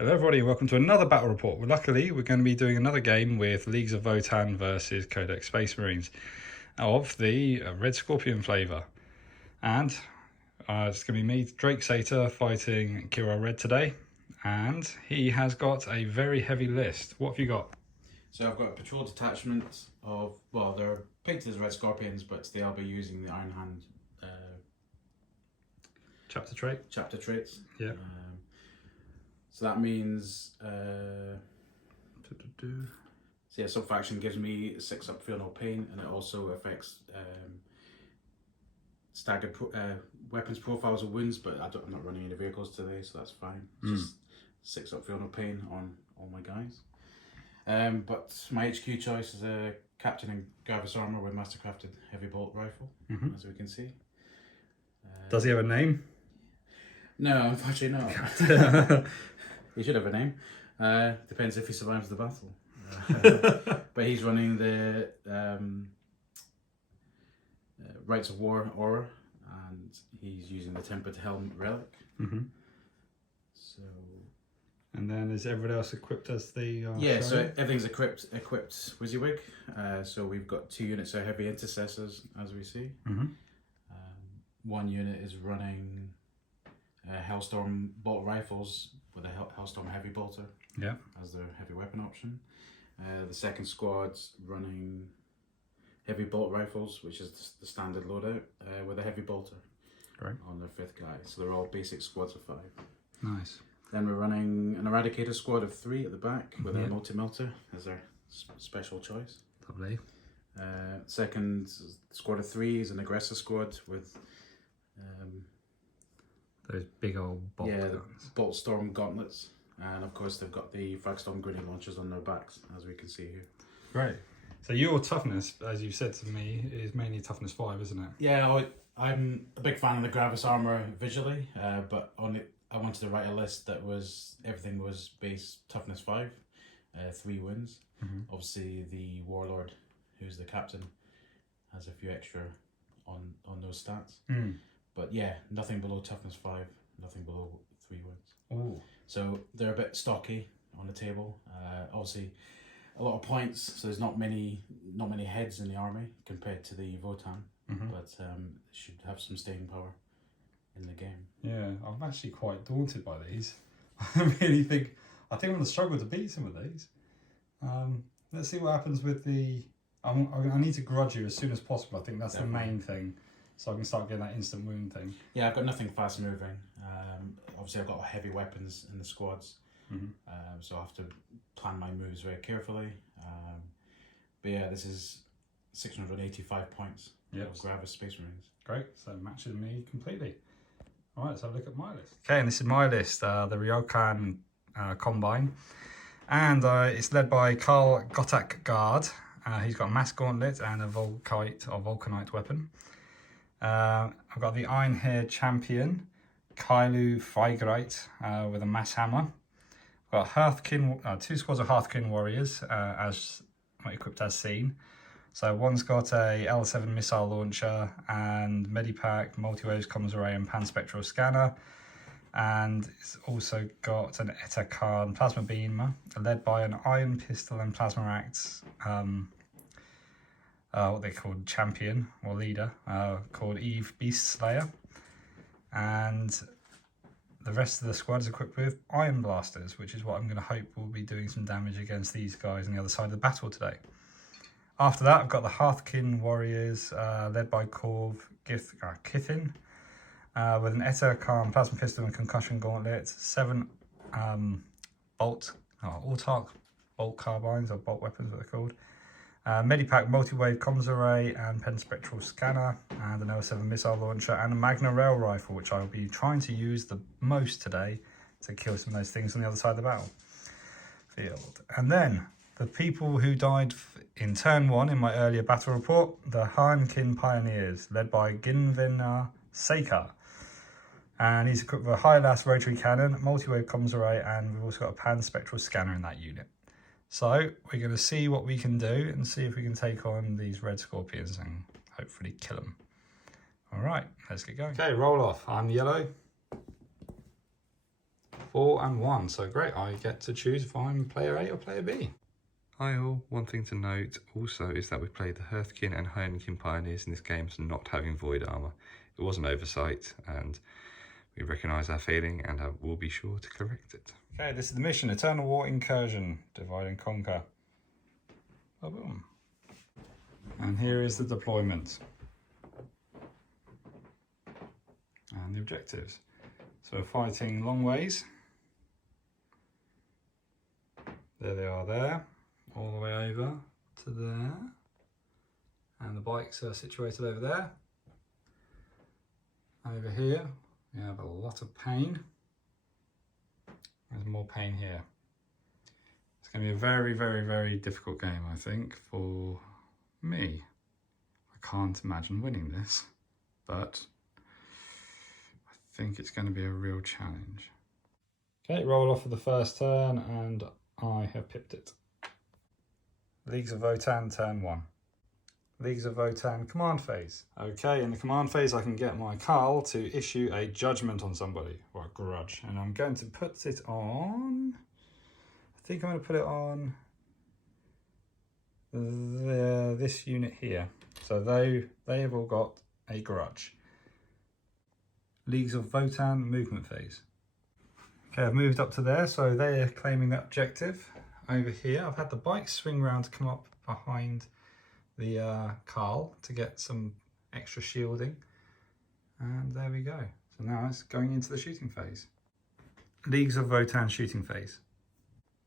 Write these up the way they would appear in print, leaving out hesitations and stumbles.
Hello everybody and welcome to another battle report. Well, luckily we're going to be doing another game with Leagues of Votann versus Codex Space Marines of the Red Scorpion flavour. And it's going to be me, Drake Sater, fighting Kira Red today. And he has got a very heavy list. What have you got? So I've got a patrol detachment of, well, they're painted as Red Scorpions, but they'll be using the Iron Hand Chapter trait? chapter traits. Yeah. So that means, so yeah, Subfaction gives me 6 up, feel no pain, and it also affects staggered weapons profiles of wounds, but I'm not running any vehicles today, so that's fine. Just 6 up, feel no pain on all my guys. But my HQ choice is a Captain in Gravis Armour with Mastercrafted Heavy Bolt Rifle, as we can see. Does he have a name? No, unfortunately not. He should have a name. Depends if he survives the battle. But he's running the Rights of War aura, and he's using the Tempered Helm relic. So. And then is everyone else equipped as the? Yeah, so everything's equipped WYSIWYG. So we've got 2 units of heavy intercessors, as we see. 1 unit is running Hellstorm bolt rifles with a Hellstorm heavy bolter as their heavy weapon option. The second squad's running heavy bolt rifles, which is the standard loadout, with a heavy bolter on their 5th guy. So they're all basic squads of 5. Nice. Then we're running an Eradicator squad of 3 at the back with a multi-melter as their special choice. Lovely. Second squad of 3 is an Aggressor squad with those big old bolt guns. Bolt Storm gauntlets, and of course they've got the Fragstorm grenade launchers on their backs, as we can see here. Great. So your toughness, as you said to me, is mainly toughness 5, isn't it? Yeah, I'm a big fan of the Gravis Armour visually, but I wanted to write a list that was everything was base toughness 5, 3 wins. Obviously the Warlord, who's the captain, has a few extra on those stats. But yeah, nothing below toughness 5, nothing below 3 wins. Oh. So they're a bit stocky on the table. Obviously, a lot of points, so there's not many heads in the army compared to the Votann, but should have some staying power in the game. Yeah, I'm actually quite daunted by these. I think I'm going to struggle to beat some of these. Let's see what happens with the. I need to grudge you as soon as possible. I think that's the main thing. So I can start getting that instant wound thing. Yeah, I've got nothing fast moving. Obviously, I've got heavy weapons in the squads. So I have to plan my moves very carefully. But yeah, this is 685 points of Gravis Space Marines. Great, so matches me completely. All right, let's have a look at my list. Okay, and this is my list, the Ryokan Combine. And it's led by Karl Gottak Guard. He's got a Mass Gauntlet and a Vulcanite weapon. I've got the Iron Hair Champion, Kailu Feigrite, with a Mass Hammer. I've got Hearthkin, 2 squads of Hearthkin Warriors, as equipped as seen. So one's got a L7 missile launcher and Medipack, Multi-Waves Comms Array and Panspectral Scanner. And it's also got an Etta Khan Plasma Beamer, led by an Iron Pistol and Plasma Axe, what they called champion or leader, called Eve Beast Slayer. And the rest of the squad is equipped with Iron Blasters, which is what I'm going to hope will be doing some damage against these guys on the other side of the battle today. After that, I've got the Hearthkin Warriors, led by Korv Kithin, with an Etta Khan Plasma Pistol and Concussion Gauntlet, 7 Autop bolt carbines, or bolt weapons, what they're called. Medipack Multi-Wave Comms Array and Panspectral Scanner, and an L7 missile launcher, and a Magna rail rifle, which I will be trying to use the most today to kill some of those things on the other side of the battlefield. And then the people who died in turn 1 in my earlier battle report, the Hernkyn Pioneers, led by Ginvina Seika. And he's equipped with a Highlands Rotary cannon, multi-wave comms array, and we've also got a Panspectral Scanner in that unit. So we're going to see what we can do and see if we can take on these Red Scorpions and hopefully kill them. All right, let's get going. Okay, roll off. I'm yellow. 4 4 and 1. So great, I get to choose if I'm player A or player B. Hi all, one thing to note also is that we played the Hearthkyn and Hernkyn Pioneers in this game as not having void armour. It was an oversight and we recognise our failing and I will be sure to correct it. Okay, this is the mission, Eternal War Incursion, divide and conquer. Oh, boom. And here is the deployment. And the objectives. So we're fighting long ways. There they are there. All the way over to there, and the bikes are situated over there. Over here we have a lot of pain. There's more pain here. It's going to be a very, very, very difficult game, I think, for me. I can't imagine winning this, but I think it's going to be a real challenge. Okay, roll off for the first turn, and I have pipped it. Leagues of Votann, turn 1. Leagues of Votann, command phase. Okay, in the command phase I can get my Coil to issue a judgment on somebody, or a grudge. And I'm going to put it on... I think I'm going to put it on this unit here. So they have all got a grudge. Leagues of Votann, movement phase. Okay, I've moved up to there, so they're claiming that objective. Over here, I've had the bike swing round to come up behind the Coil to get some extra shielding. And there we go. So now it's going into the shooting phase. Leagues of Votann shooting phase.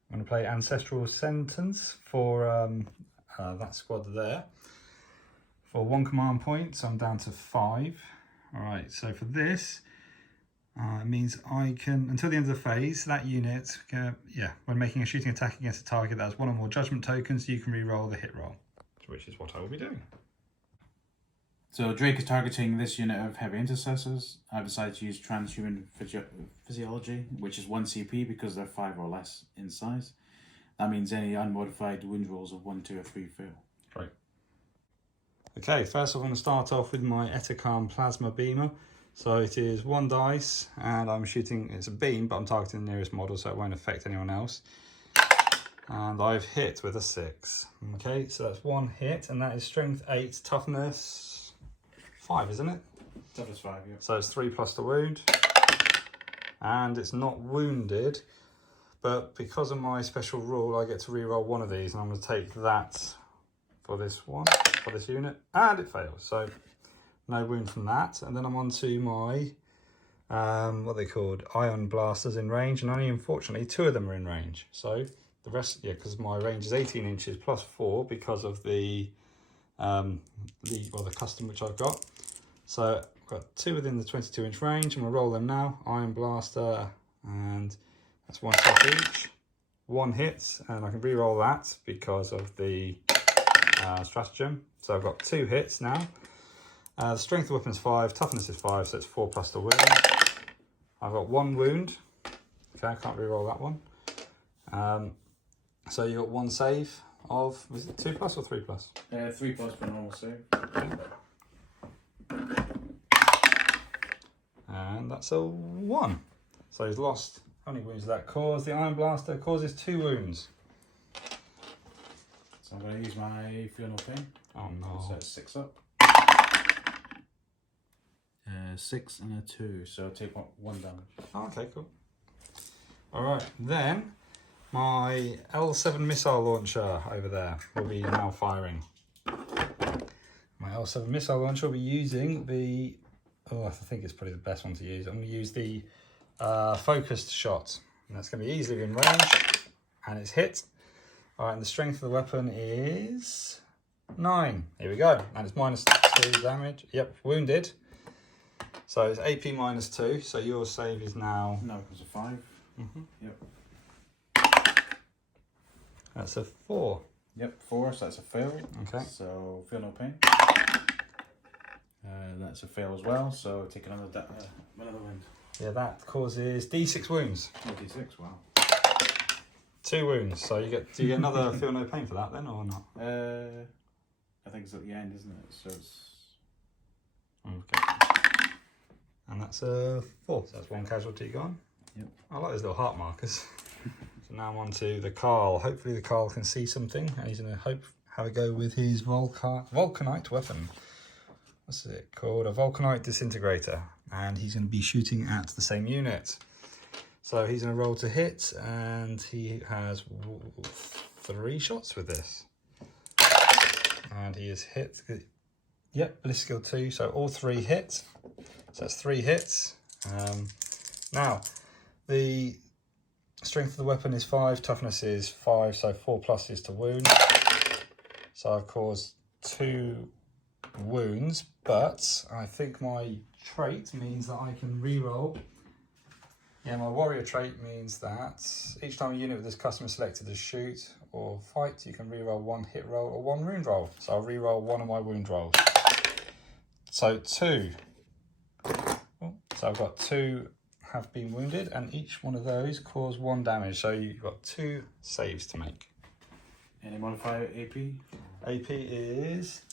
I'm going to play Ancestral Sentence for that squad there. For 1 command point, so I'm down to 5. Alright, so for this, it means I can, until the end of the phase, that unit, when making a shooting attack against a target that has 1 or more judgment tokens, you can re-roll the hit roll, which is what I will be doing. So Drake is targeting this unit of heavy intercessors. I've decided to use transhuman physiology, which is 1 CP because they're 5 or less in size. That means any unmodified wound rolls of 1, 2, or 3 fail. Great. Okay, first I'm going to start off with my Etacam Plasma Beamer. So it is 1 dice, and I'm shooting, it's a beam, but I'm targeting the nearest model, so it won't affect anyone else. And I've hit with a 6. Okay, so that's 1 hit, and that is strength 8, toughness 5, isn't it? Toughness 5, yeah. So it's 3 plus the wound. And it's not wounded, but because of my special rule, I get to reroll 1 of these, and I'm going to take that for this one, for this unit, and it fails. So no wound from that. And then I'm on to my, what are they called? Ion blasters in range, and only unfortunately 2 of them are in range. So the rest, yeah, because my range is 18 inches plus 4 because of the custom which I've got. So I've got 2 within the 22 inch range. I'm gonna roll them now. Ion blaster, and that's 1 shot each. 1 hit, and I can re-roll that because of the stratagem. So I've got 2 hits now. The strength of the weapon is 5, toughness is 5, so it's 4 plus the wound. I've got 1 wound. Okay, I can't re-roll that one. So you got 1 save of, was it 2 plus or 3 plus? 3 plus for normal save. Okay. And that's a 1. So he's lost. How many wounds did that cause? The Iron Blaster causes 2 wounds. So I'm going to use my Feel No Pain. Oh no. So it's 6 up. 6 and a 2, so take 1 damage. Oh, okay, cool. Alright, then my L7 missile launcher over there will be now firing. My L7 missile launcher will be using the, I think it's probably the best one to use. I'm going to use the focused shot. And that's going to be easily in range, and it's hit. Alright, and the strength of the weapon is 9. Here we go. And it's minus 2 damage. Yep, wounded. So it's AP minus 2, so your save is now... No, it was a 5. Yep. That's a 4. Yep, 4, so that's a fail. Okay. So, Feel No Pain. That's a fail as well, so take another wound. Yeah, that causes D6 wounds. Oh, D6, wow. 2 wounds, so do you get another Feel No Pain for that then, or not? I think it's at the end, isn't it? So it's... Okay. And that's a 4, so that's 1 casualty gone. Yep. I like those little heart markers. So now I'm on to the Carl. Hopefully the Carl can see something, and he's going to have a go with his Vulcanite weapon. What's it called? A Vulcanite Disintegrator. And he's going to be shooting at the same unit. So he's going to roll to hit, and he has 3 shots with this. And he has hit. Yep, Ballistic Skill 2, so all 3 hits. So that's 3 hits. Now, the strength of the weapon is 5, toughness is 5, so 4 pluses to wound. So I've caused 2 wounds, but I think my trait means that I can reroll. Yeah, my warrior trait means that each time a unit with this custom is selected to shoot or fight, you can reroll 1 hit roll or 1 wound roll. So I'll reroll 1 of my wound rolls. So 2. So I've got 2 have been wounded, and each one of those cause 1 damage. So you've got 2 saves to make. Any modifier AP? AP is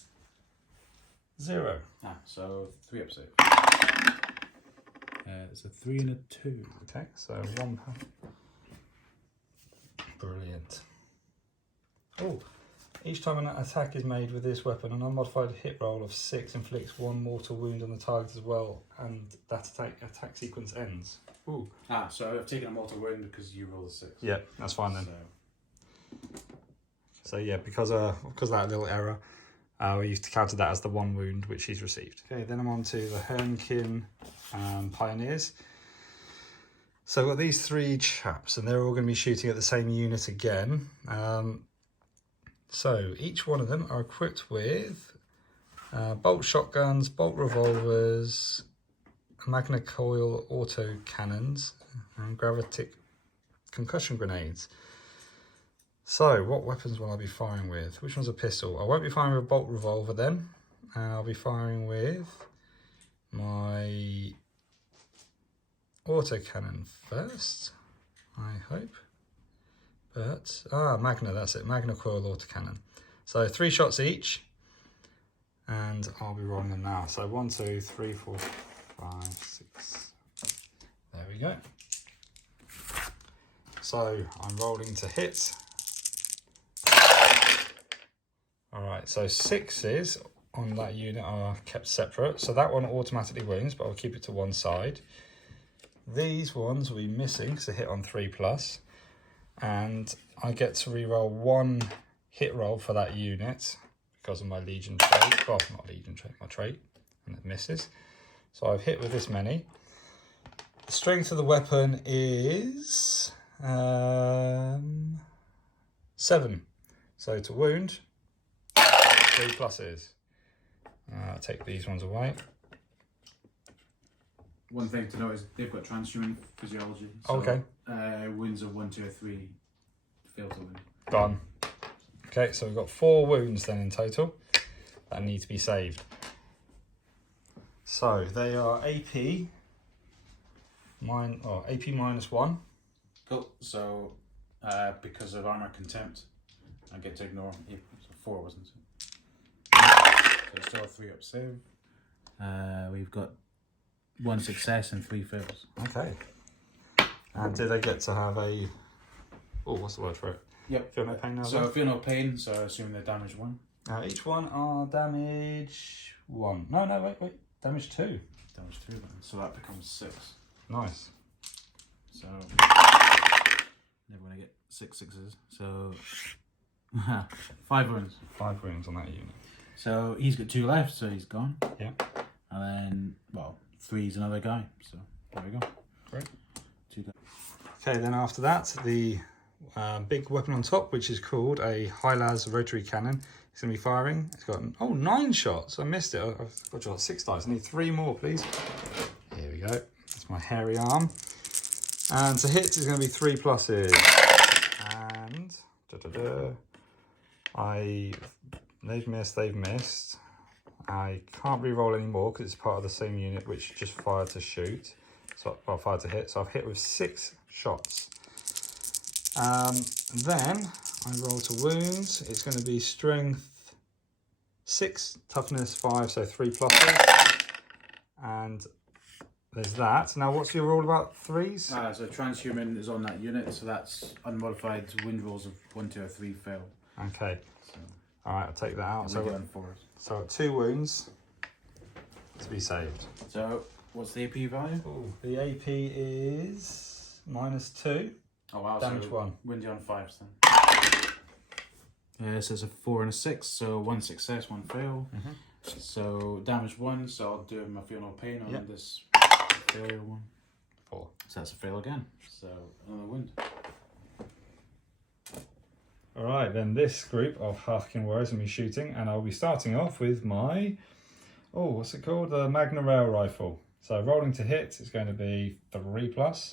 0. Ah, so 3 up save. It's a 3 and a 2. Okay, so 1. Brilliant. Oh, each time an attack is made with this weapon, an unmodified hit roll of 6 inflicts 1 mortal wound on the target as well, and that attack sequence ends. Ooh. Ah, so I've taken a mortal wound because you rolled a 6. Yeah, that's fine then. So yeah, because of that little error, we used to counter that as the 1 wound which he's received. Okay, then I'm on to the Hernkyn Pioneers. So I've got these 3 chaps, and they're all going to be shooting at the same unit again. So each one of them are equipped with bolt shotguns, bolt revolvers, Magna Coil auto cannons, and gravitic concussion grenades. So what weapons will I be firing with? Which one's a pistol? I won't be firing with a bolt revolver then, and I'll be firing with my autocannon first, I hope. But, Magna, that's it, Magna Coil autocannon. So 3 shots each, and I'll be rolling them now. So 1, 2, 3, 4, 5, 6. There we go. So I'm rolling to hit. Alright, so 6s on that unit are kept separate. So that one automatically wounds, but I'll keep it to one side. These ones will be missing because they hit on 3+. And I get to reroll 1 hit roll for that unit because of my Legion trait. Well, not Legion trait, my trait. And it misses. So I've hit with this many. The strength of the weapon is 7. So to wound, 3 pluses. I'll take these ones away. One thing to note is they've got transhuman physiology. So, okay. Wounds of 1, 2, or 3 fail to wound. Done. Okay, so we've got 4 wounds then in total that need to be saved. So they are AP -1. Cool. So because of armor contempt, I get to ignore. Yeah, so 4 wasn't it? So it's still a 3 up save. We've got 1 success and 3 fails. Okay. And do they get to have a... Oh, what's the word for it? Yep. Feel no pain now? So feel no pain, so I assume they're damage 1. Each one are damage 1. No, wait. Damage 2. Damage 2 then. So that becomes 6. Nice. So never gonna get 6 6s. So 5 wounds. 5 wounds on that unit. So he's got 2 left, so he's gone. Yeah. And then, well, 3's another guy. So there we go. Great. 2 guys. Okay, then after that, the big weapon on top, which is called a Highlands Rotary cannon. It's going to be firing. It's got 9 shots. I missed it. I've got 6 dice. I need 3 more, please. Here we go. That's my hairy arm. And to hit is going to be 3 pluses. And they've missed. I can't re-roll anymore because it's part of the same unit which just fired to shoot. So I fired to hit. So I've hit with 6 shots. Then I roll to wounds. It's going to be strength 6, toughness 5, so 3 pluses. And there's that. Now, what's your rule about threes? So transhuman is on that unit, so that's unmodified wind rolls of 1, 2, or 3 fail. Okay. So, all right, I'll take that out. So, on 4s. So 2 wounds to be saved. So what's the AP value? Ooh, the AP is -2. Oh wow! Damage so 1. Windy on 5s then. So it's a 4 and a 6, so 1 success, 1 fail. So damage 1, so I'll do my feel no pain on this failure one. 4. So that's a fail again. So another wind. Alright, then this group of Hearthkin Warriors will be shooting, and I'll be starting off with my, what's it called? The Magna rail rifle. So rolling to hit is going to be 3+.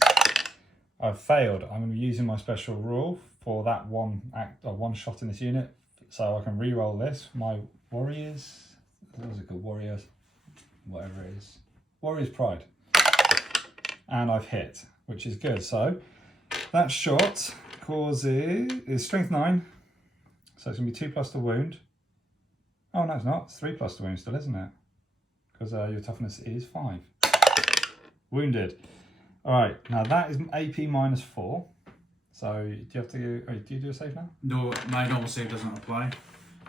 I've failed. I'm going to be using my special rule for that one shot in this unit, so I can re-roll this. My Warriors, what was it called? Warriors, whatever it is. Warriors Pride. And I've hit, which is good. So that shot is strength 9, so it's going to be 2+ to wound. Oh no, it's not. It's 3+ to wound still, isn't it? Because your toughness is 5. Wounded. Alright, now that is AP -4. So do you have to do you do a save now? No, my normal save doesn't apply.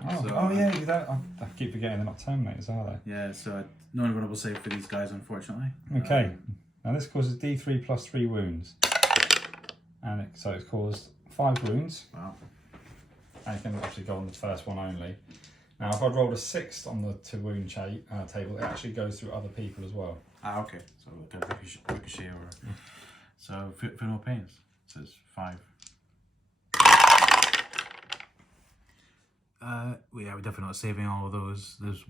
Oh, so yeah, you don't. I keep forgetting they're not terminators, are they? Yeah, so no invulnerable save for these guys, unfortunately. Okay, now this causes D3 + 3 wounds. And so it's caused 5 wounds. Wow. And it can actually go on the first one only. Now, if I'd rolled a 6 on the 2 wound table, it actually goes through other people as well. Okay. So like a ricochet or... So, for no pains. It says 5. Yeah, we're definitely not saving all of those. There's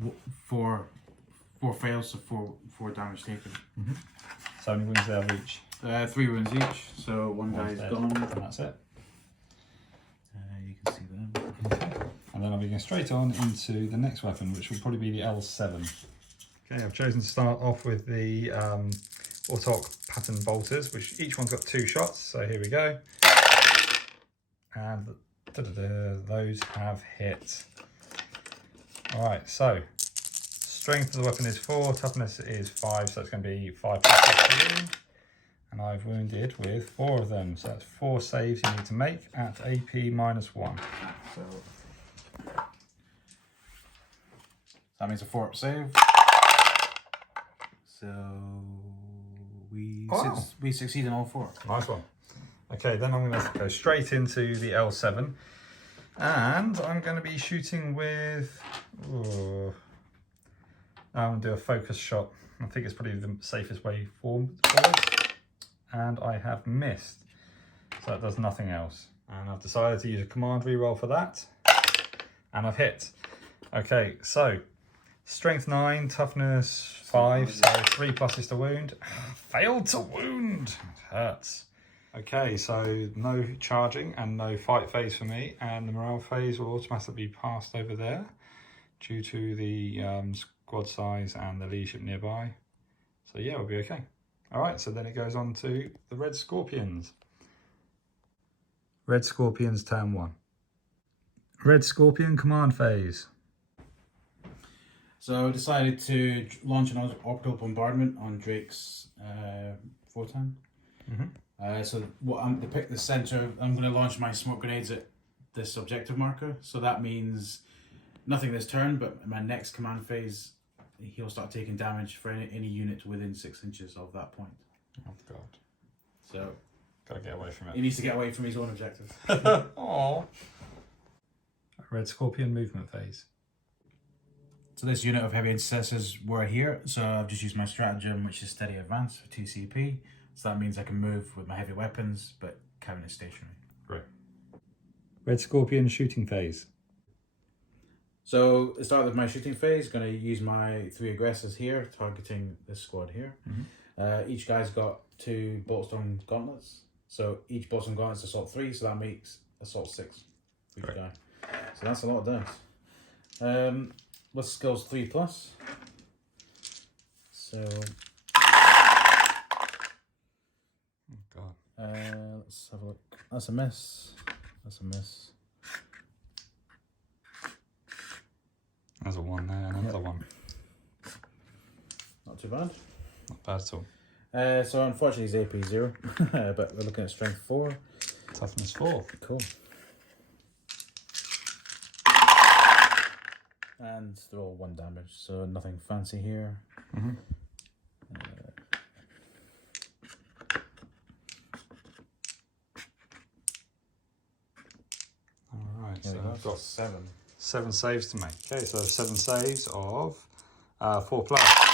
4 fails, so 4 damage taken. So how many wounds there each? 3 wounds each, so one guy's gone. And that's it. You can see them. Okay. And then I'll be going straight on into the next weapon, which will probably be the L7. Okay, I've chosen to start off with the Autop pattern bolters, which each one's got 2 shots. So here we go. And those have hit. Alright, so strength of the weapon is 4, toughness is 5, so it's going to be 5+6 to wound. And I've wounded with 4 of them, so that's 4 saves you need to make at AP -1. So that means a 4-up save. So we succeed in all 4. Nice one. Okay, then I'm going to go straight into the L7, and I'm going to be shooting with. I'm going to do a focus shot. I think it's probably the safest way forward. And I have missed, so that does nothing else. And I've decided to use a command reroll for that, and I've hit. Okay, so strength 9, toughness 5, so 3+ is to wound. Failed to wound. It hurts. Okay, so no charging and no fight phase for me, and the morale phase will automatically be passed over there due to the squad size and the leadership nearby. So yeah, we'll be okay. Alright, so then it goes on to the Red Scorpions. Red Scorpions turn 1. Red Scorpion command phase. So I decided to launch an orbital bombardment on Drake's Votann. So to pick the center, I'm going to launch my smoke grenades at this objective marker. So that means nothing this turn, but in my next command phase, he'll start taking damage for any unit within 6 inches of that point. Oh god. So gotta get away from it. He needs to get away from his own objective. Aww. Red Scorpion movement phase. So this unit of heavy intercessors were here, so I've just used my stratagem, which is steady advance for 2 CP. So that means I can move with my heavy weapons, but Kevin is stationary. Great. Red Scorpion shooting phase. So, to start with my shooting phase, going to use my 3 aggressors here, targeting this squad here. Each guy's got 2 Boltstorm gauntlets. So each Boltstorm gauntlet's assault 3, so that makes assault 6 for each guy. So that's a lot of dice. What's skills 3+? So... Oh god. Let's have a look. That's a miss. That's a miss. There's a 1 there and another 1. Not too bad. Not bad at all. So unfortunately he's AP 0, but we're looking at strength 4. Toughness 4. Cool. And they're all 1 damage, so nothing fancy here. Alright, so Go. I've got 7. 7 saves to make. Okay, so 7 saves of 4 plus.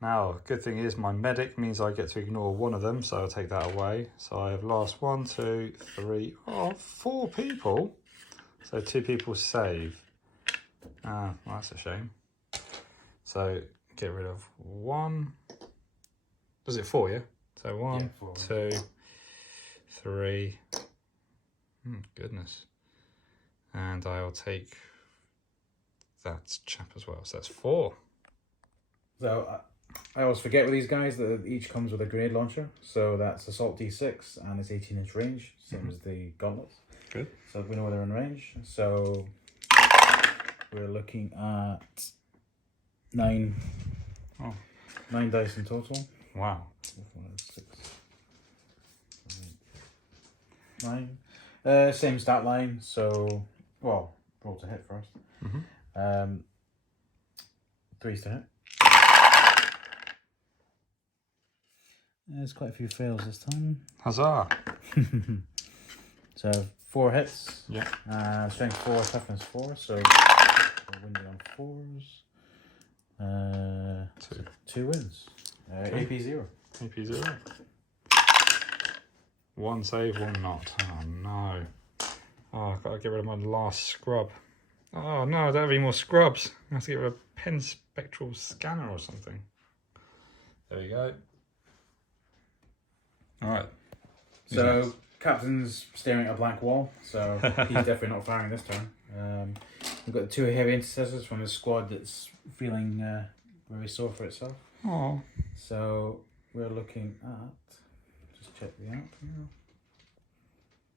Now, good thing is my medic means I get to ignore one of them, so I'll take that away. So I have lost 1, 2, 3, 4 people. So 2 people save. Well, that's a shame. So get rid of 1. Was it 4, yeah? So 1, Yeah, 4. 2, 3. Goodness. And I'll take that chap as well. So that's 4. So I always forget with these guys that each comes with a grenade launcher. So that's assault D6 and it's 18-inch range, same as the gauntlets. Good. So we know they're in range. So we're looking at 9. Oh. 9 dice in total. Wow. 4, 5, 6, 7, 8, 9. Same stat line. So, well, roll to hit first. 3s to hit. There's quite a few fails this time. Huzzah. So 4 hits. Yeah. Strength 4, toughness 4. So we're winning on 4s. 2. 2 wins. AP 0. AP 0. 1 save, 1 not. Oh no. Oh, I've got to get rid of my last scrub. Oh no, I don't have any more scrubs. I have to get rid of pen spectral scanner or something. There we go. Alright. So captain's staring at a blank wall, so he's definitely not firing this turn. We've got the 2 heavy intercessors from his squad that's feeling very sore for itself. Oh. So we're looking at, just check the app here.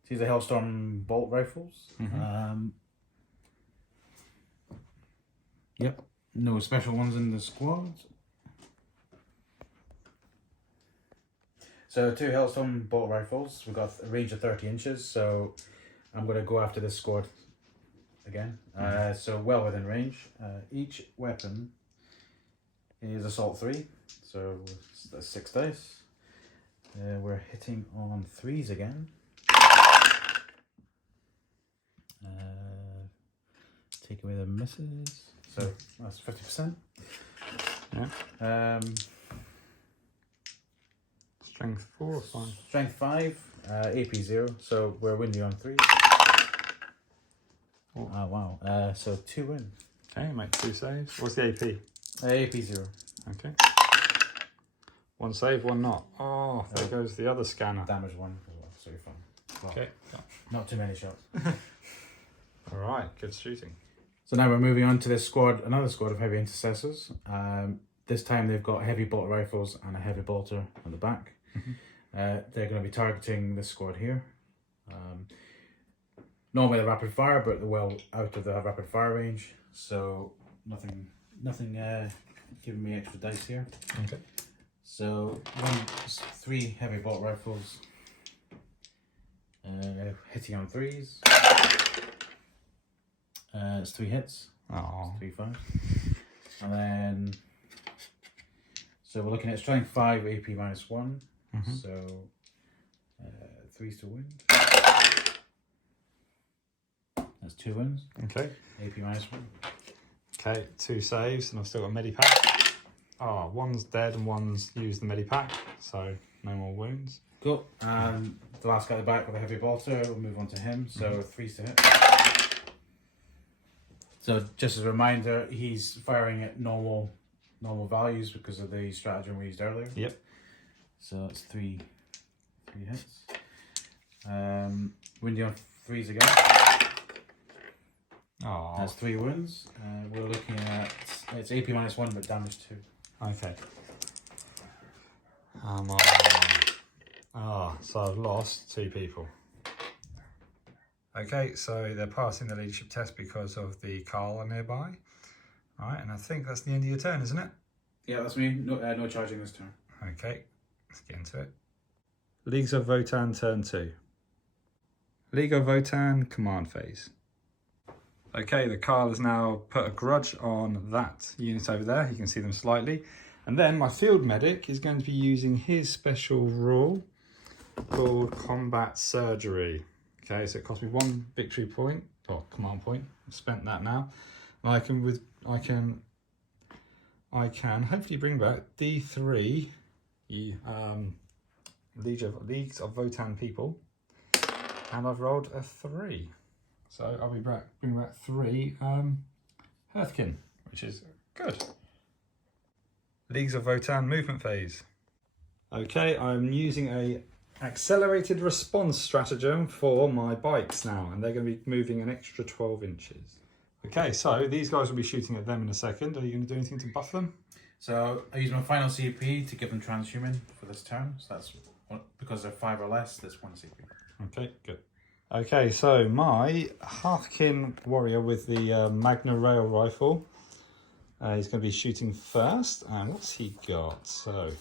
These are Hellstorm bolt rifles. Yep, no special ones in the squad. So 2 Hellstorm bolt rifles. We've got a range of 30 inches, so I'm going to go after this squad again. So well within range. Each weapon is assault 3, so that's 6 dice. We're hitting on 3s again. Take away the misses, so that's 50%. Yeah. Strength 4 or 5? Strength 5, AP 0, so we're winning on 3. Oh wow, so 2 wins. Okay, make 2 saves. What's the AP? AP 0. Okay. 1 save, 1 not. Oh, there goes the other scanner. Damage 1 as well, so you're fine. Well, Okay. not too many shots. Alright, good shooting. So now we're moving on to this squad, another squad of heavy intercessors. This time they've got heavy bolt rifles and a heavy bolter at the back. They're going to be targeting this squad here. Normally they're rapid fire, but they're well out of the rapid fire range, so nothing giving me extra dice here. Okay. So 3 heavy bolt rifles, hitting on 3s. It's 3 hits. Oh. 3 5. And then, so we're looking at strength 5, AP -1. So 3s to win. That's 2 wins. Okay. AP -1. Okay, 2 saves, and I've still got a medipack. Oh, 1's dead and 1's used the medipack, so no more wounds. Cool. And the last guy at the back with a heavy bolter, we'll move on to him. So 3s to hit. So just as a reminder, he's firing at normal values because of the stratagem we used earlier. Yep. So it's 3 hits. Windy on 3s again. Oh. That's 3 wounds. We're looking at, it's AP -1 but damage 2. Okay. So I've lost 2 people. Okay, so they're passing the leadership test because of the Carl nearby. All right, and I think that's the end of your turn, isn't it? Yeah, that's me. No charging this turn. Okay, let's get into it. Leagues of Votann turn 2. League of Votann command phase. Okay, the Coil has now put a grudge on that unit over there. You can see them slightly. And then my field medic is going to be using his special rule called Combat Surgery. Okay, so it cost me 1 victory point, or command point. I've spent that now. And I can hopefully bring back D3 Leagues of Votann people. And I've rolled a 3. So I'll be bring back 3 Hearthkyn, which is good. Leagues of Votann movement phase. Okay, I'm using a accelerated response stratagem for my bikes now, and they're going to be moving an extra 12 inches. Okay, so these guys will be shooting at them in a second. Are you going to do anything to buff them? So I use my final CP to give them transhuman for this turn. So that's because they're 5 or less. That's 1 CP. Okay, good. Okay, so my Hearthkin Warrior with the Magna rail rifle. He's going to be shooting first, and what's he got? So,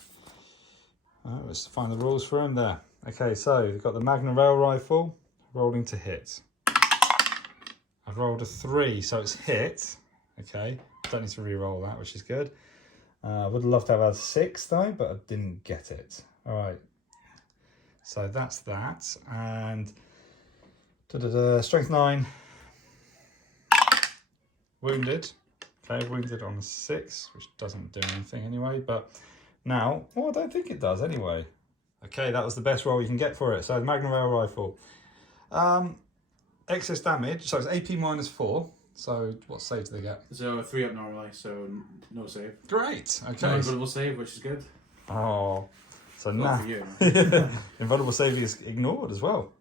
let's find the rules for him there. Okay, so we've got the Magna rail rifle, rolling to hit. I've rolled a 3, so it's hit. Okay, don't need to re-roll that, which is good. I would love to have a 6 though, but I didn't get it. All right, so that's that, and strength 9, wounded. Okay, wounded on a 6, which doesn't do anything anyway, but now, well, I don't think it does anyway. Okay, that was the best roll you can get for it. So the Magna rail rifle. Excess damage, so it's AP -4. So what save do they get? So 3 up normally, so no save. Great, okay. No invulnerable save, which is good. Oh, so now for you. invulnerable save is ignored as well.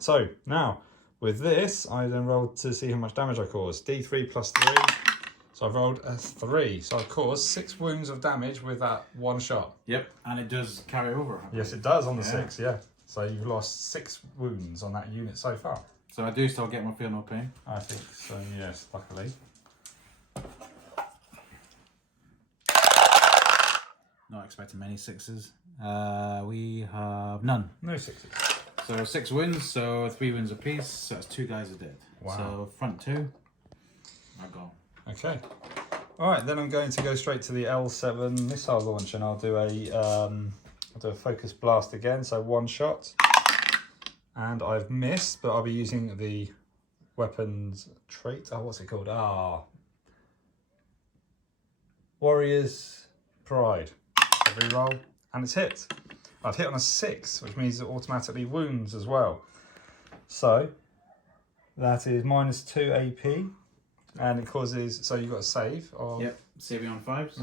So now, with this, I then rolled to see how much damage I caused. D3 plus 3. So I've rolled a 3. So I've caused 6 wounds of damage with that 1 shot. Yep, and it does carry over. Yes, it does on the 6, yeah. So you've lost 6 wounds on that unit so far. So I do still get my feel no pain. I think so, yes, luckily. Not expecting many 6s. We have none. No 6s. So 6 wins, so 3 wins apiece. So that's 2 guys are dead. Wow. So front 2 are gone. Okay. All right, then I'm going to go straight to the L7 missile launch, and I'll do a focus blast again. So 1 shot, and I've missed, but I'll be using the weapons trait. Oh, what's it called? Warriors Pride. Every roll, and it's hit. I've hit on a 6, which means it automatically wounds as well. So that is -2 AP, and it causes. So you've got a save of. Yep, saving on 5s.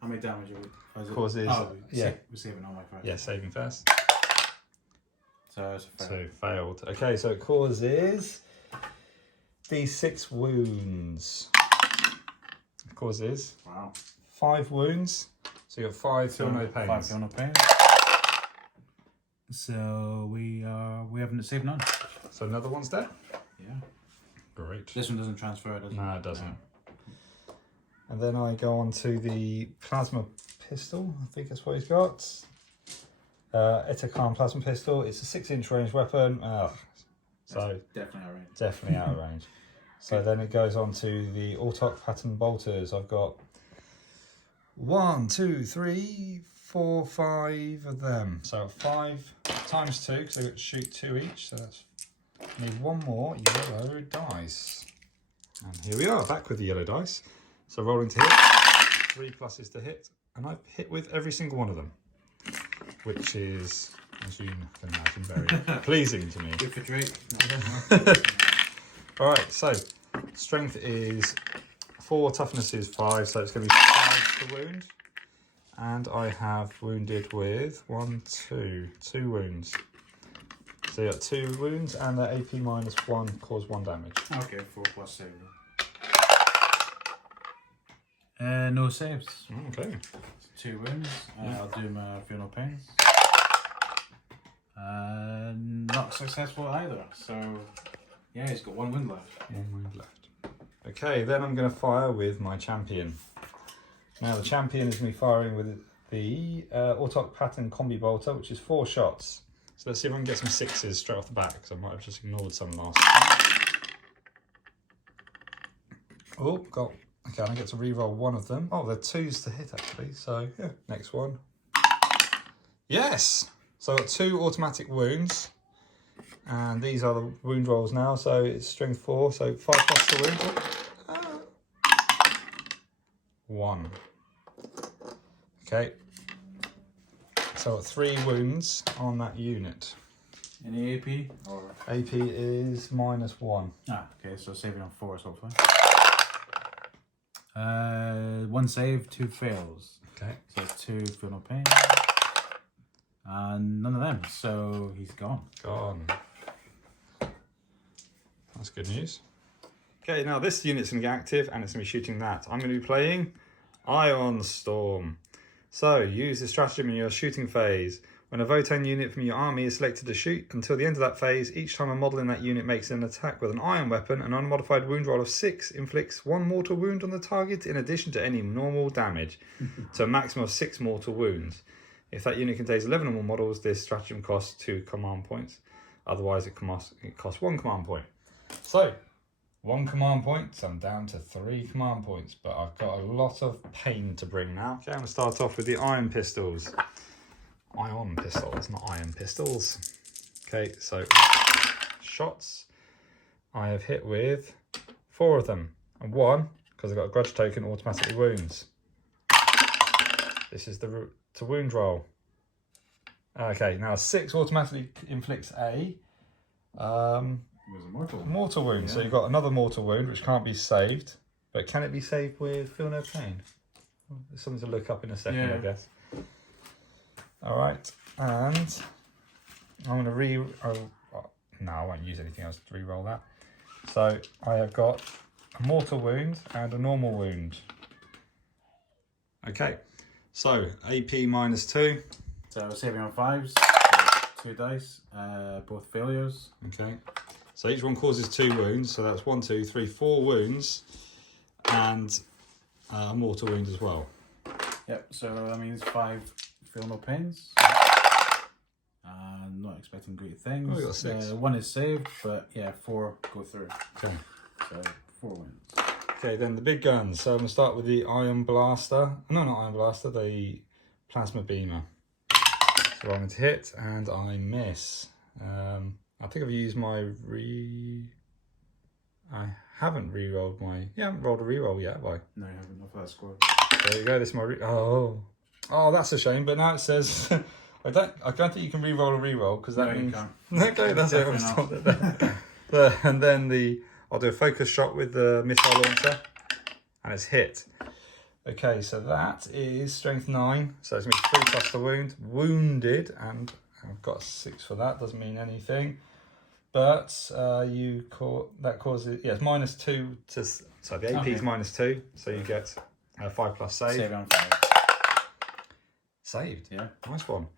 How many damage are we? Causes. Yeah, we're saving on my 5s. Yeah, saving first. So it's a fail. So failed. Okay, so it causes D6 wounds. It causes. Wow. 5 wounds. So you got 5 feel no pains. 5 feel no pain. So we haven't saved none. So another one's dead? Yeah. Great. This one doesn't transfer, does it? No, it doesn't. No. And then I go on to the plasma pistol. I think that's what he's got. Etacan plasma pistol. It's a 6-inch range weapon. So definitely out of range. Definitely out of range. So then it goes on to the Autop pattern bolters. I've got 1, 2, 3, 4, 5 of them. So 5 times 2, because they got to shoot 2 each. So that's need 1 more yellow dice. And here we are, back with the yellow dice. So rolling to hit, 3 pluses to hit, and I've hit with every single one of them, which is, as you can imagine, very pleasing to me. Good for Drake. All right, so strength is 4, toughness is 5, so it's going to be 5 to wound. And I have wounded with 2 wounds. So you got 2 wounds, and the AP -1 cause 1 damage. Okay, 4 plus save. No saves. Okay. 2 wounds. I'll do my feel no pains. Not successful either. So yeah, he's got 1 wound left. 1 wound left. Okay, then I'm going to fire with my champion. Now the champion is going to be firing with the Autop pattern combi bolter, which is 4 shots. So let's see if I can get some 6s straight off the bat, because I might have just ignored some last time. Oh, got. Okay, I get to re-roll one of them. Oh, they're 2s to hit actually. So yeah, next one. Yes. So I've got 2 automatic wounds, and these are the wound rolls now. So it's strength 4, so 5 plus the wound. Oh. 1. Okay. So I've got 3 wounds on that unit. Any AP? Or... AP is -1. Ah, okay, so saving on 4 so far. 1 save, 2 fails. Okay. So 2 feel no pain. And none of them, so he's gone. Gone. That's good news. Okay, now this unit's going to get active and it's going to be shooting that. I'm going to be playing Ion Storm. So, use the stratagem in your shooting phase. When a Votann unit from your army is selected to shoot, until the end of that phase, each time a model in that unit makes an attack with an iron weapon, an unmodified wound roll of 6 inflicts 1 mortal wound on the target in addition to any normal damage, to a maximum of 6 mortal wounds. If that unit contains 11 or more models, this stratagem costs 2 command points. Otherwise, it costs 1 command point. So, 1 command point, so I'm down to 3 command points, but I've got a lot of pain to bring now. Okay, I'm going to start off with the iron pistols. Ion pistols, not iron pistols. Okay, so shots. I have hit with 4 of them, and 1, because I've got a grudge token, automatically wounds. This is the to wound roll. Okay, now 6 automatically inflicts a mortal wound. Yeah. So you've got another mortal wound which can't be saved, but can it be saved with feel no pain? There's something to look up in a second, I guess. All right, and I'm going to no, I won't use anything else to re-roll that. So I have got a mortal wound and a normal wound. Okay, so AP -2. So saving on 5s, 2 dice, both failures. Okay, so each one causes 2 wounds, so that's 1, 2, 3, 4 wounds, and a mortal wound as well. Yep, so that means 5 feel no pains. Not expecting great things. Oh, we got 6. 1 is saved, but yeah, 4 go through. Okay. So 4 wins. Okay, then the big guns. So I'm going to start with the Iron Blaster. No, not Iron Blaster, the Plasma Beamer. So I'm going to hit, and I miss. I think I've used my I haven't re-rolled my... Yeah, I haven't rolled a re-roll yet, have I? No, you haven't, not for that squad. There you go, this is my Oh, that's a shame, but now it says... I don't think you can re-roll a re-roll, because that means... You can't. Okay, that's it, I'll stop it there. And then I'll do a focus shot with the missile launcher, and it's hit. Okay, so that is strength 9, so it's going to be 3 plus the wound. Wounded, and I've got 6 for that, doesn't mean anything. But that causes, yeah, it's -2 to, so the AP is -2, so you get 5 plus save. Save on 5. Saved? Yeah. Nice one.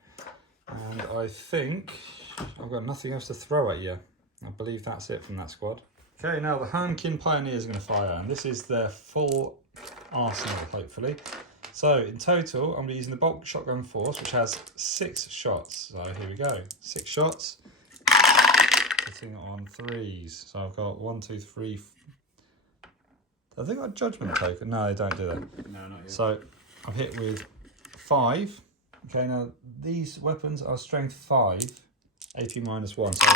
And I think I've got nothing else to throw at you. I believe that's it from that squad. Okay, now the Hernkyn Pioneers are going to fire, and this is their full arsenal, hopefully. So in total, I'm going to be using the bulk shotgun force, which has 6 shots. So here we go, 6 shots. Hitting on 3s. So I've got 1, 2, 3. Have they got a judgment token? No, they don't do that. No, not yet. So I've hit with 5. Okay, now these weapons are strength 5, AP -1. So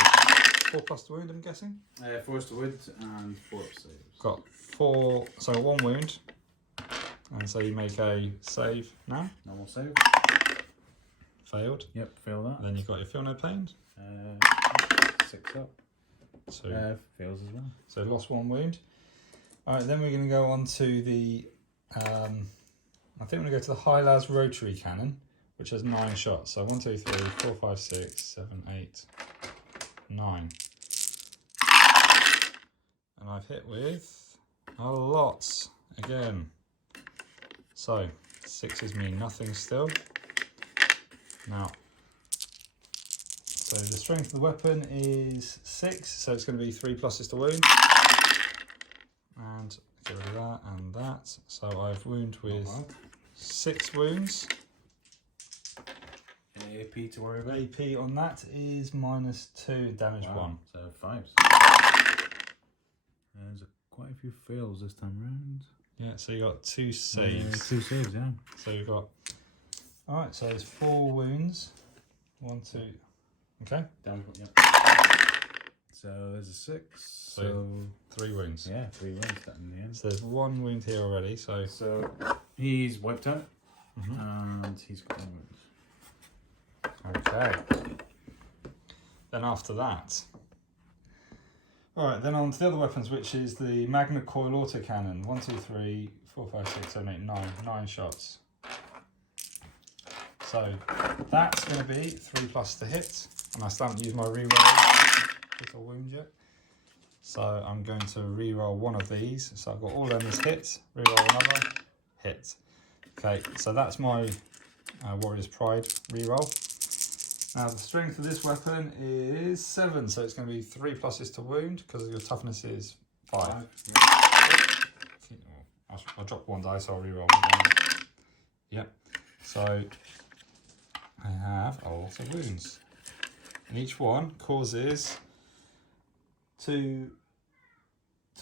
4 plus the wound, I'm guessing? 4 is the wound and 4 saves. Got 4, so 1 wound. And so you make a save now. Normal save. Failed. Yep, fail that. Then you've got your feel no pain. 6 up. So fails as well. So lost 1 wound. Alright, then we're going to go on to the, I think we're going to go to the Highlands Rotary Cannon, which has 9 shots. So 1, 2, 3, 4, 5, 6, 7, 8, 9. And I've hit with a lot again. So 6s mean nothing still. Now, so the strength of the weapon is 6, so it's going to be 3 pluses to wound. And get rid of that and that. So I've wound with 6 wounds. Any AP to worry about? AP on that is -2, damage 1. So 5s. There's quite a few fails this time round. Yeah, so you got 2 saves. 2 saves, yeah. So you've got. Alright, so there's 4 wounds. 1, 2. Okay. Damage 1, yeah. So there's a 6. So 3 wounds. yeah, 3 wounds that in the end. So there's 1 wound here already. So he's wiped out, and he's got 1 wound. okay. Then after that. Alright, then on to the other weapons, which is the Magna Coil autocannon. 1, 2, 3, 4, 5, 6, 7, 8, 9. 9 shots. So that's going to be 3+ to hit. And I still haven't used my reroll hit or wound yet. So I'm going to reroll one of these. So I've got all of them as hits, reroll another, hit. Okay, so that's my Warrior's Pride reroll. Now the strength of this weapon is 7, so it's going to be 3 pluses to wound because your toughness is 5. I'll drop 1 die, so I'll reroll 1. Yep. So I have a lot of wounds, and each one causes 2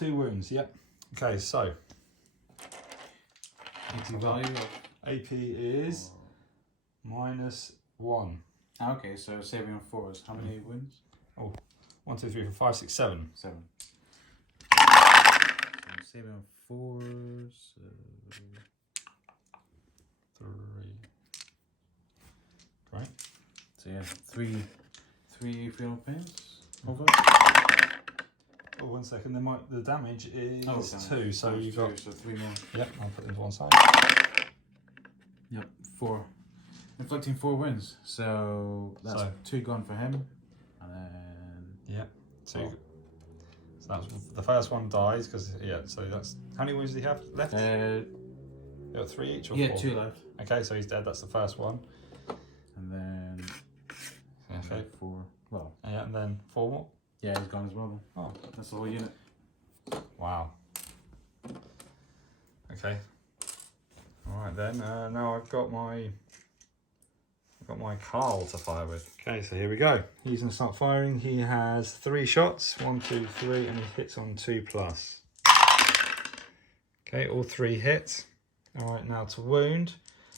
wounds. Yep. Okay, so AP is -1. Okay, so saving on 4s. How many wounds? Oh, 1, 2, 3, 4, 5, 6, 7. 7. So I'm saving on 4s. 3. Right. So yeah, 3 fail pains. Over. Oh, 1 second. The damage is 2, so you got. So 3 more. Yep, I'll put them to one side. Yep, 4. Inflicting 4 wounds. So that's 2 gone for him, and then yeah, 2. So that's the first one dies because So that's how many wounds do you have left? You got 3 each or 4? 2 left. Okay, so he's dead. That's the first one. And then 4. Well, yeah, and then 4 more. Yeah, he's gone as well. Then. Oh, that's the whole unit. Wow. Okay. All right then. Now I've got my Carl to fire with. Okay, so here we go. He's gonna start firing. He has 3 shots. 1, 2, 3, and he hits on 2+. Okay, all 3 hits. All right, now to wound.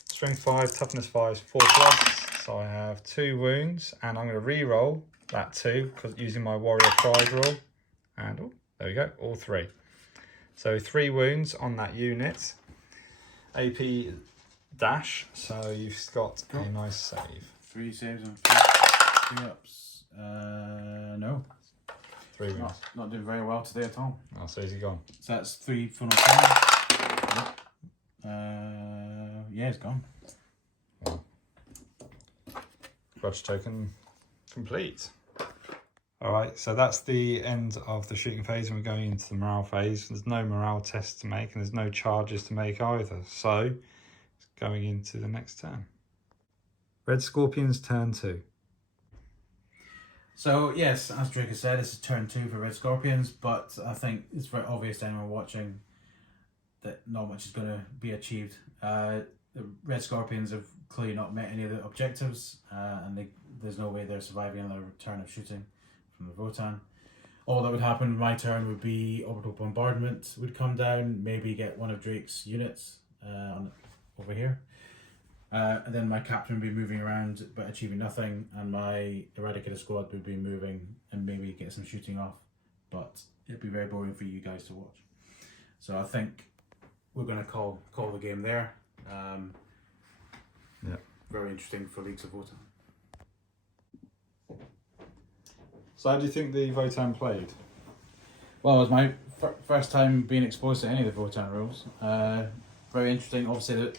Strength 5, toughness 5, 4+. So I have 2 wounds, and I'm going to re-roll that 2 because using my Warrior Pride roll. And oh, there we go, all 3. So 3 wounds on that unit. AP dash, so you've got a nice save. 3 saves and 3 ups. No. 3 wounds. Not doing very well today at all. Oh, so is he gone? So that's 3 funnel points. Yeah, it's gone. Wow. Grudge token complete. Alright, so that's the end of the shooting phase, and we're going into the morale phase. There's no morale test to make, and there's no charges to make either. So, going into the next turn. Red Scorpions, turn 2. So, yes, as Drake has said, this is turn 2 for Red Scorpions, but I think it's very obvious to anyone watching that not much is going to be achieved. The Red Scorpions have clearly not met any of the objectives, and there's no way they're surviving another turn of shooting from the Votann. All that would happen in my turn would be orbital bombardment would come down, maybe get one of Drake's units over here. And then my captain would be moving around but achieving nothing, and my Eradicator squad would be moving and maybe get some shooting off, but it'd be very boring for you guys to watch. So I think we're going to call the game there. Yeah. Very interesting for Leagues of Votann. So how do you think the Votann played? Well, it was my first time being exposed to any of the Votann rules. Very interesting. Obviously,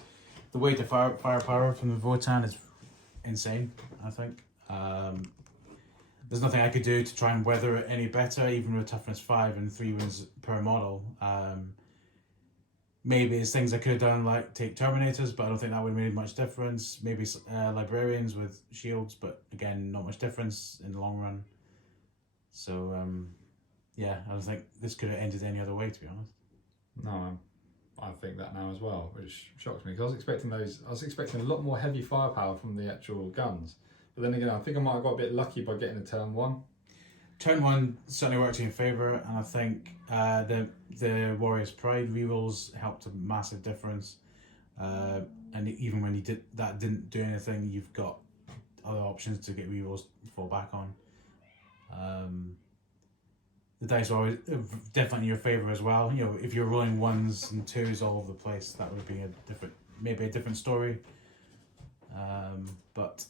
the way to firepower from the Votann is insane, I think. There's nothing I could do to try and weather it any better, even with toughness 5 and 3 wounds per model. Maybe it's things I could have done, like take Terminators, but I don't think that would have made much difference. Maybe Librarians with shields, but again, not much difference in the long run. So, yeah, I don't think this could have ended any other way, to be honest. No. I think that now as well, which shocks me because I was expecting a lot more heavy firepower from the actual guns. But then again, I think I might have got a bit lucky by getting a turn 1. Turn 1 certainly worked in your favour, and I think the Warriors Pride rerolls helped a massive difference. And even when you didn't do anything, you've got other options to get rerolls to fall back on. The dice are always definitely in your favour as well. You know, if you're rolling 1s and 2s all over the place, that would be maybe a different story. But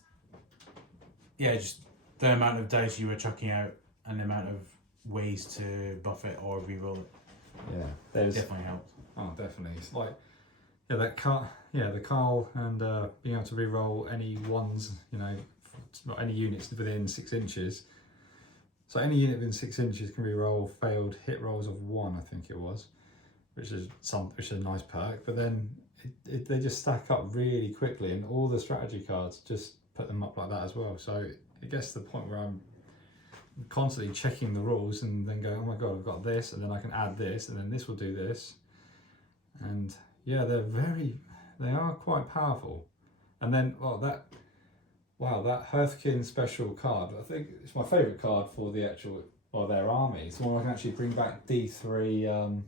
yeah, just the amount of dice you were chucking out and the amount of ways to buff it or reroll it. Yeah, there's definitely helped. Oh, definitely. It's like the Carl and being able to reroll any ones, you know, not any units within 6 inches. So any unit within 6 inches can reroll failed hit rolls of 1, I think it was, which is a nice perk. But then they just stack up really quickly, and all the strategy cards just put them up like that as well. So it gets to the point where I'm constantly checking the rules and then going, oh my god, I've got this, and then I can add this, and then this will do this. And yeah, they are quite powerful. And then that Hearthkyn special card, I think it's my favourite card for their army. It's the one I can actually bring back D3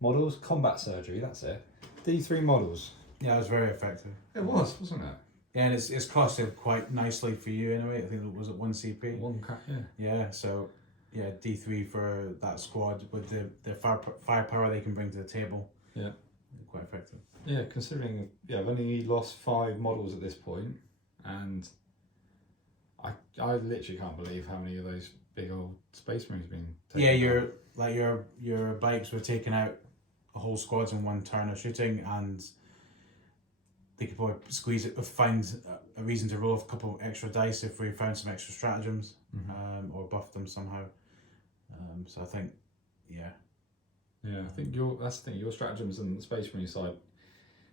models, combat surgery, that's it. D3 models. Yeah, it was very effective. It was, wasn't it? Yeah, and it's costed quite nicely for you anyway. I think it was at 1 CP. Yeah, so yeah, D3 for that squad with the firepower they can bring to the table. Yeah. Quite effective. Yeah, considering I've only lost 5 models at this point, and I literally can't believe how many of those big old Space Marines been taken. Yeah, your bikes were taking out whole squads in one turn of shooting, and they could probably find a reason to roll a couple extra dice if we found some extra stratagems, or buff them somehow. So I think, yeah, I think that's the thing. Your stratagems and the Space Marine side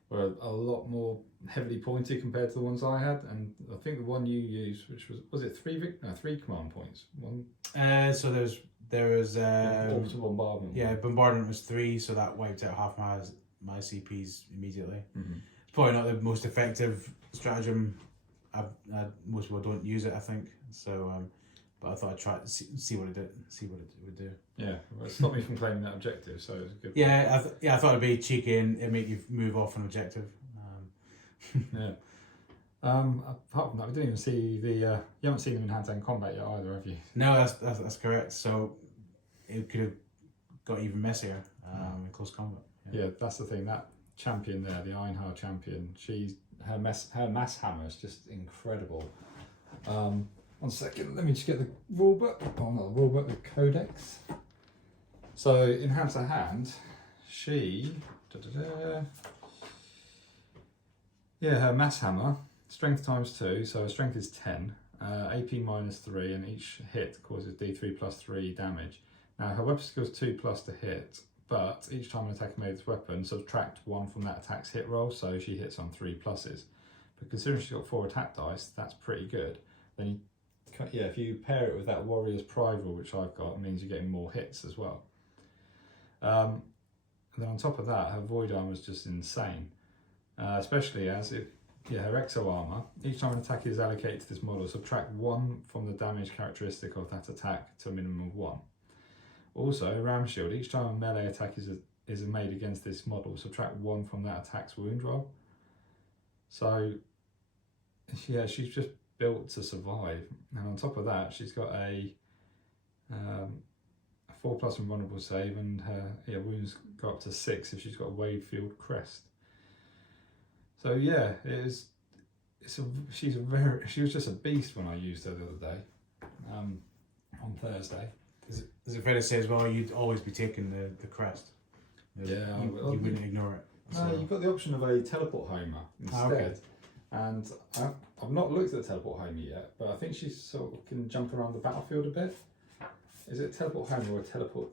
were a lot more heavily pointed compared to the ones I had, and I think the one you used, which was it 3 command points? One. So there was orbital bombardment. Yeah, bombardment was 3, so that wiped out half my CPs immediately. Mm-hmm. It's probably not the most effective stratagem. Most people don't use it, I think. So, but I thought I'd try to see what it did, see what it would do. Yeah, well, it stopped me from claiming that objective, so it's good. Yeah, I thought it'd be cheeky and it'd make you move off an objective. Yeah. Apart from that, we didn't even see you haven't seen them in hand-to-hand combat yet either, have you? No, that's correct. So it could have got even messier in close combat. Yeah, that's the thing. That champion there, the Einhard champion, her mass hammer is just incredible. 1 second, let me just get the rulebook. Oh, not the rulebook, the codex. So in hand-to-hand, her mass hammer, strength ×2, so her strength is 10, AP -3, and each hit causes D3 plus 3 damage. Now her weapon skill is 2+ to hit, but each time an attacker made this weapon, subtract 1 from that attack's hit roll, so she hits on 3 pluses. But considering she's got 4 attack dice, that's pretty good. Then if you pair it with that Warrior's Pride rule, which I've got, it means you're getting more hits as well. And then on top of that, her Void Armour is just insane. Especially as her Exo Armour, each time an attack is allocated to this model, subtract 1 from the damage characteristic of that attack to a minimum of 1. Also, Ram Shield, each time a melee attack is made against this model, subtract 1 from that attack's wound roll. So, yeah, she's just built to survive. And on top of that, she's got a 4+ invulnerable save, and her wounds go up to 6 if she's got a Wave Field Crest. So yeah, she was just a beast when I used her the other day, on Thursday. Is it fair to say as well, you'd always be taking the crest? Yeah, you wouldn't ignore it. No, you've got the option of a teleport homer instead. Okay. And I've not looked at the teleport homer yet, but I think she sort of can jump around the battlefield a bit. Is it a teleport homer or a teleport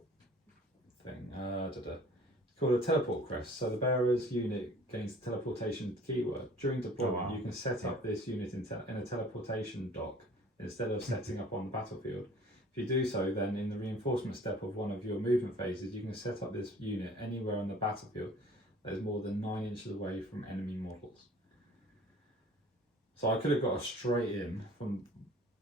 thing? It's called a teleport crest. So the bearer's unit gains the teleportation keyword. During deployment, you can set up this unit in a teleportation dock instead of setting up on the battlefield. If you do so, then in the reinforcement step of one of your movement phases, you can set up this unit anywhere on the battlefield that is more than 9 inches away from enemy models. So I could have got a straight in from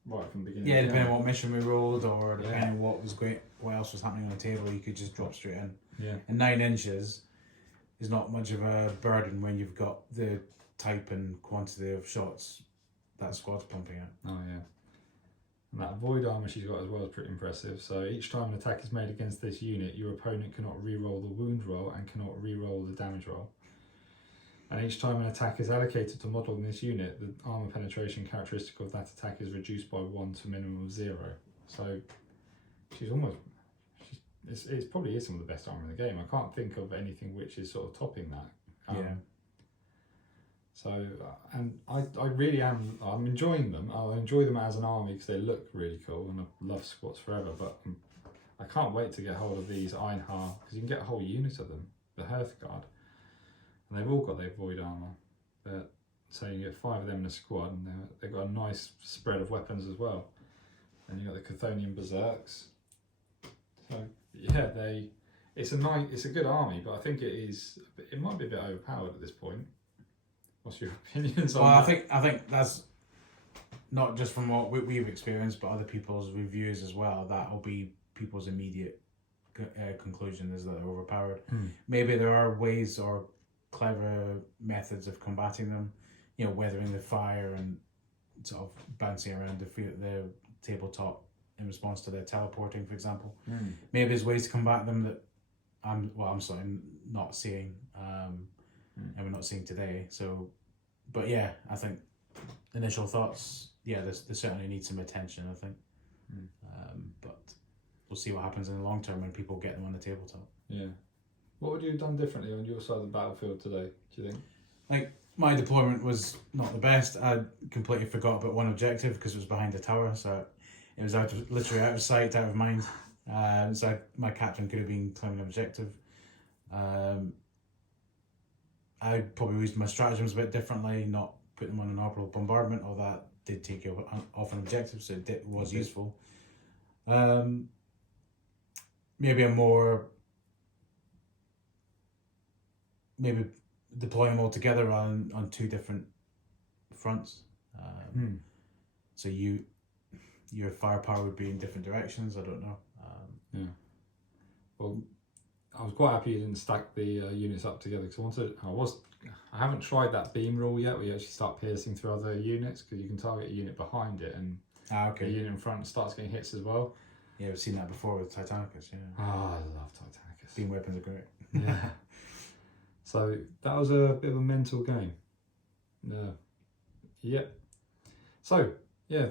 right from the beginning. Yeah, depending on what mission we rolled, or depending on what else was happening on the table, you could just drop straight in. Yeah. And 9 inches is not much of a burden when you've got the type and quantity of shots that squad's pumping out. Oh yeah. And that void armor she's got as well is pretty impressive. So each time an attack is made against this unit, your opponent cannot re-roll the wound roll and cannot re-roll the damage roll. And each time an attack is allocated to model in this unit, the armor penetration characteristic of that attack is reduced by 1 to a minimum of 0. So it probably is some of the best armor in the game. I can't think of anything which is sort of topping that. Yeah. So, and I really am, I'm enjoying them. I enjoy them as an army because they look really cool, and I love squats forever, but I can't wait to get hold of these Einhar, because you can get a whole unit of them, the Hearthguard, and they've all got their void armor. But, so you get 5 of them in a squad, and they've got a nice spread of weapons as well. And you've got the Chthonian Berserks. So, yeah, it's a good army, but I think it might be a bit overpowered at this point. What's your opinions on that? I think that's not just from what we've experienced, but other people's reviews as well. That'll be people's immediate conclusion, is that they're overpowered. Maybe there are ways or clever methods of combating them, weathering the fire and sort of bouncing around the tabletop in response to their teleporting, for example. Maybe there's ways to combat them that I'm not seeing. And we're not seeing today. So, but yeah, I think initial thoughts, yeah, they certainly need some attention, I think. But we'll see what happens in the long term when people get them on the tabletop. Yeah. What would you have done differently on your side of the battlefield today, do you think? Like, my deployment was not the best. I completely forgot about one objective because it was behind a tower, so it was literally out of sight, out of mind. So my captain could have been claiming an objective. I probably used my stratagems a bit differently, not put them on an orbital bombardment, or that did take you off an objective, so it was useful. Maybe maybe deploying them all together on 2 different fronts. So your firepower would be in different directions. I don't know. Yeah. Well, I was quite happy you didn't stack the units up together, because I haven't tried that beam rule yet, where you actually start piercing through other units, because you can target a unit behind it and the unit in front starts getting hits as well. Yeah, we've seen that before with Titanicus. Yeah. Oh, I love Titanicus. Beam weapons are great. Yeah. So that was a bit of a mental game. Yeah. So yeah,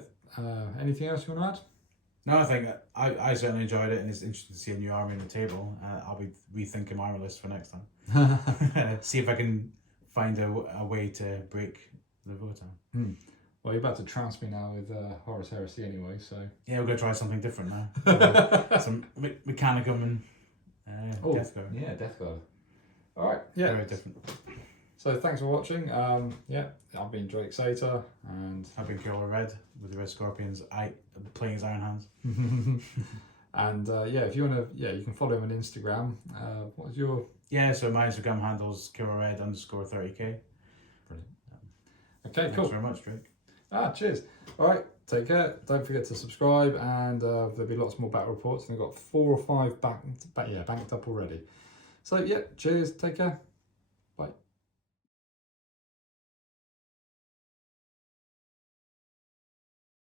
anything else you want to add? No, I think I certainly enjoyed it, and it's interesting to see a new army on the table. I'll be rethinking my army list for next time. See if I can find a way to break the Votann. Well, you're about to trounce me now with Horus Heresy anyway, so... Yeah, we're going to try something different now. Some Mechanicum and Death Guard. Yeah, Death Guard. Alright, yeah. Very different. So thanks for watching. I've been Drake Sater, and I've been Coil Red with the Red Scorpions. Playing as Iron Hands. And if you want to, you can follow him on Instagram. What's your... Yeah, so my Instagram handle's KoilRed_30k. Brilliant. Okay, Thanks cool. very much, Drake. Cheers. Alright, take care. Don't forget to subscribe, and there'll be lots more battle reports. And we've got 4 or 5 banked up already. So cheers, take care.